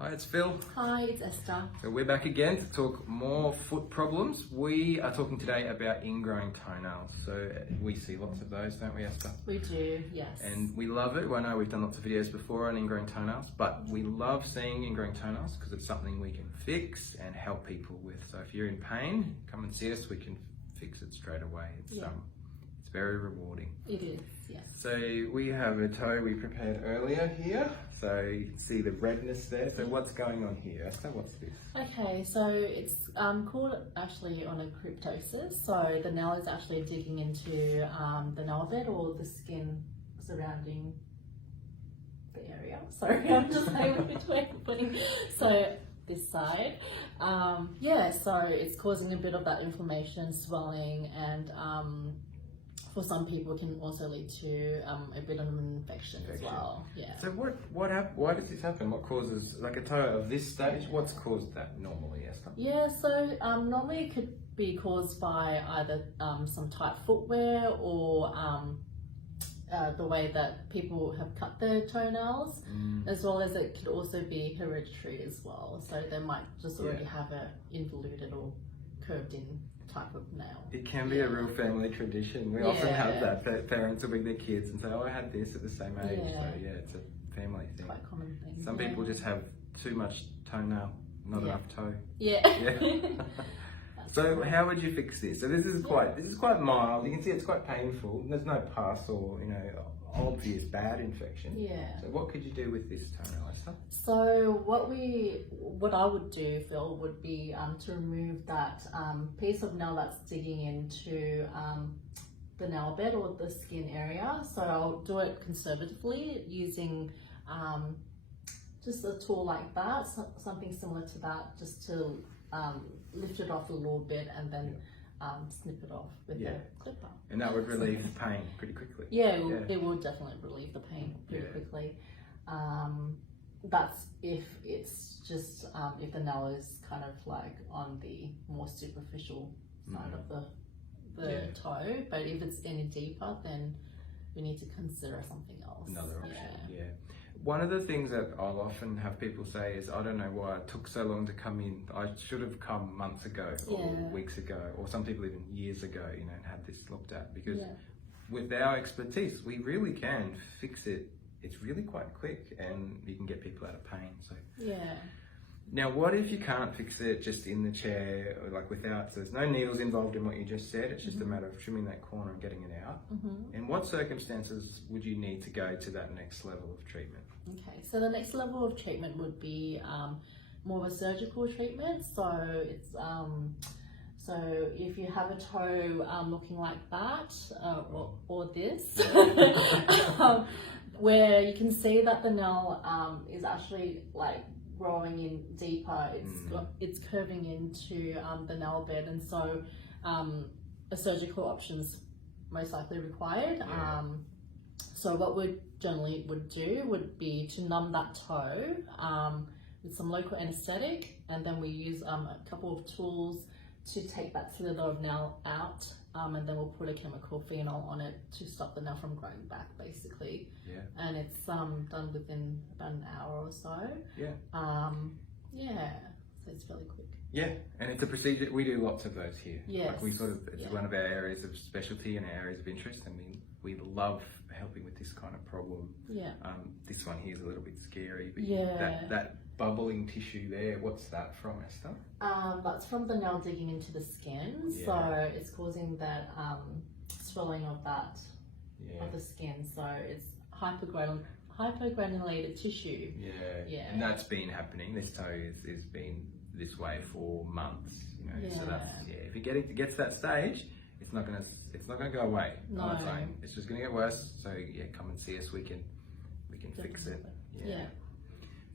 Hi, it's Phil. Hi, it's Esther. So we're back again to talk more foot problems. We are talking today about ingrowing toenails. So we see lots of those, don't we, Esther? We do, yes. And we love it. I know we've done lots of videos before on ingrowing toenails, but we love seeing ingrowing toenails because it's something we can fix and help people with. So if you're in pain, come and see us. We can fix it straight away. It's very rewarding. It is, yes. So we have a toe we prepared earlier here. So you can see the redness there. So what's going on here, Esther? What's this? Okay, so it's called actually onychryptosis. So the nail is actually digging into the nail bed or the skin surrounding the area. Sorry, I'm just saying between. So this side. So it's causing a bit of that inflammation, swelling, and for some people, it can also lead to a bit of an infection as well. Yeah. So why does this happen? What causes, like a toe of this stage, what's caused that normally, Esther? Yeah, so normally it could be caused by either some tight footwear or the way that people have cut their toenails, as well as it could also be hereditary as well. So they might just already have a involuted or curved in type of nail. It can be a real family tradition. We often have that parents will bring their kids and say, oh, I had this at the same age. So yeah, it's a family thing. Quite a common thing. Some people just have too much toenail, not enough toe. Yeah. So how would you fix this? So this is quite mild. You can see it's quite painful. There's no pus or obvious bad infection. Yeah. So what could you do with this toenail, Esther? So what I would do, Phil, would be to remove that piece of nail that's digging into the nail bed or the skin area. So I'll do it conservatively using just a tool like that, something similar to that, just to lift it off a little bit and then snip it off with the clipper. And that would relieve the pain pretty quickly. It will definitely relieve the pain pretty quickly. That's if it's just if the nail is kind of like on the more superficial side of the toe, but if it's any deeper, then we need to consider something else. Another option, One of the things that I'll often have people say is, I don't know why it took so long to come in. I should have come months ago or weeks ago, or some people even years ago, and had this looked at, because with our expertise, we really can fix it. It's really quite quick and you can get people out of pain. So now what if you can't fix it just in the chair, or like without, so there's no needles involved in what you just said, it's just a matter of trimming that corner and getting it out. In what circumstances would you need to go to that next level of treatment? Okay, so the next level of treatment would be more of a surgical treatment. So it's so if you have a toe looking like that or this, where you can see that the nail is actually like growing in deeper, it's curving into the nail bed, and so a surgical option is most likely required. So what we generally would do would be to numb that toe with some local anesthetic, and then we use a couple of tools to take that slither of nail out, and then we'll put a chemical phenol on it to stop the nail from growing back, basically. And it's done within about an hour or so. So it's fairly quick. And it's a procedure, we do lots of those here. Yes. Like it's one of our areas of specialty and areas of interest, and we love helping with this kind of problem. This one here is a little bit scary, but that bubbling tissue there, what's that from, Esther? That's from the nail digging into the skin. So it's causing that swelling of that of the skin. So it's hypergranulated tissue. And that's been happening. This toe has been this way for months. So that's if it gets to that stage, it's not gonna go away on its own. It's just gonna get worse. So come and see us. We can fix it.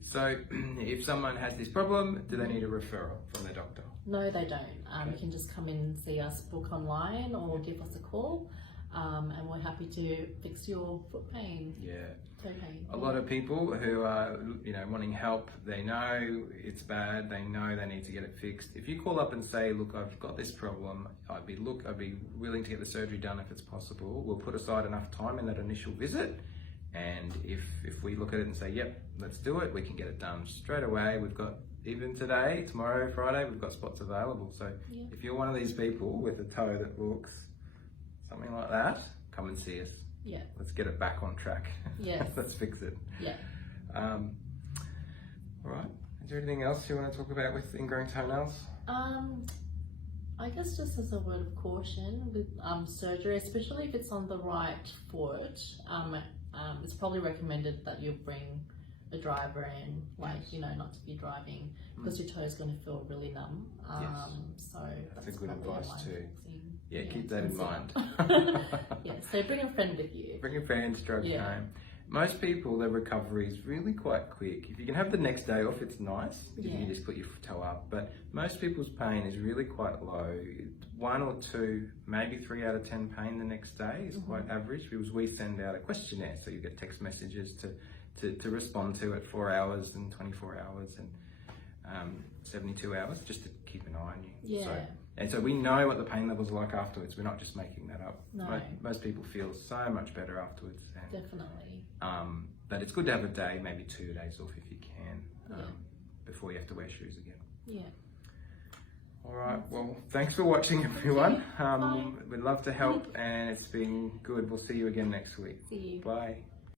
So if someone has this problem, do they need a referral from their doctor? No, they don't. You can just come in and see us, book online, or give us a call, and we're happy to fix your foot pain. Toe pain. A lot of people who are wanting help, they know it's bad, they know they need to get it fixed. If you call up and say, look, I've got this problem, I'd be willing to get the surgery done if it's possible. We'll put aside enough time in that initial visit And if we look at it and say, yep, let's do it, we can get it done straight away. We've got, even today, tomorrow, Friday, we've got spots available. So if you're one of these people with a toe that looks something like that, come and see us. Yeah. Let's get it back on track. Yes. Let's fix it. Yeah. All right. Is there anything else you want to talk about with ingrowing toenails? I guess just as a word of caution with surgery, especially if it's on the right foot, it's probably recommended that you bring a driver in, like, you know, not to be driving because your toe is going to feel really numb. So that's a good advice too. Yeah, keep that in mind. Yeah, so bring a friend with you. Bring a friend to drive you home. Most people, their recovery is really quite quick. If you can have the next day off, it's nice because you can just put your toe up. But most people's pain is really quite low. 1 or 2, maybe 3 out of 10 pain the next day is quite average, because we send out a questionnaire, so you get text messages to respond to at 4 hours and 24 hours and 72 hours, just to keep an eye on you. Yeah. And so we know what the pain levels are like afterwards. We're not just making that up. No. Most people feel so much better afterwards. And, definitely. but it's good to have a day, maybe 2 days off if you can, before you have to wear shoes again. Yeah. All right. Well, thanks for watching, everyone. We'd love to help, and it's been good. We'll see you again next week. See you. Bye.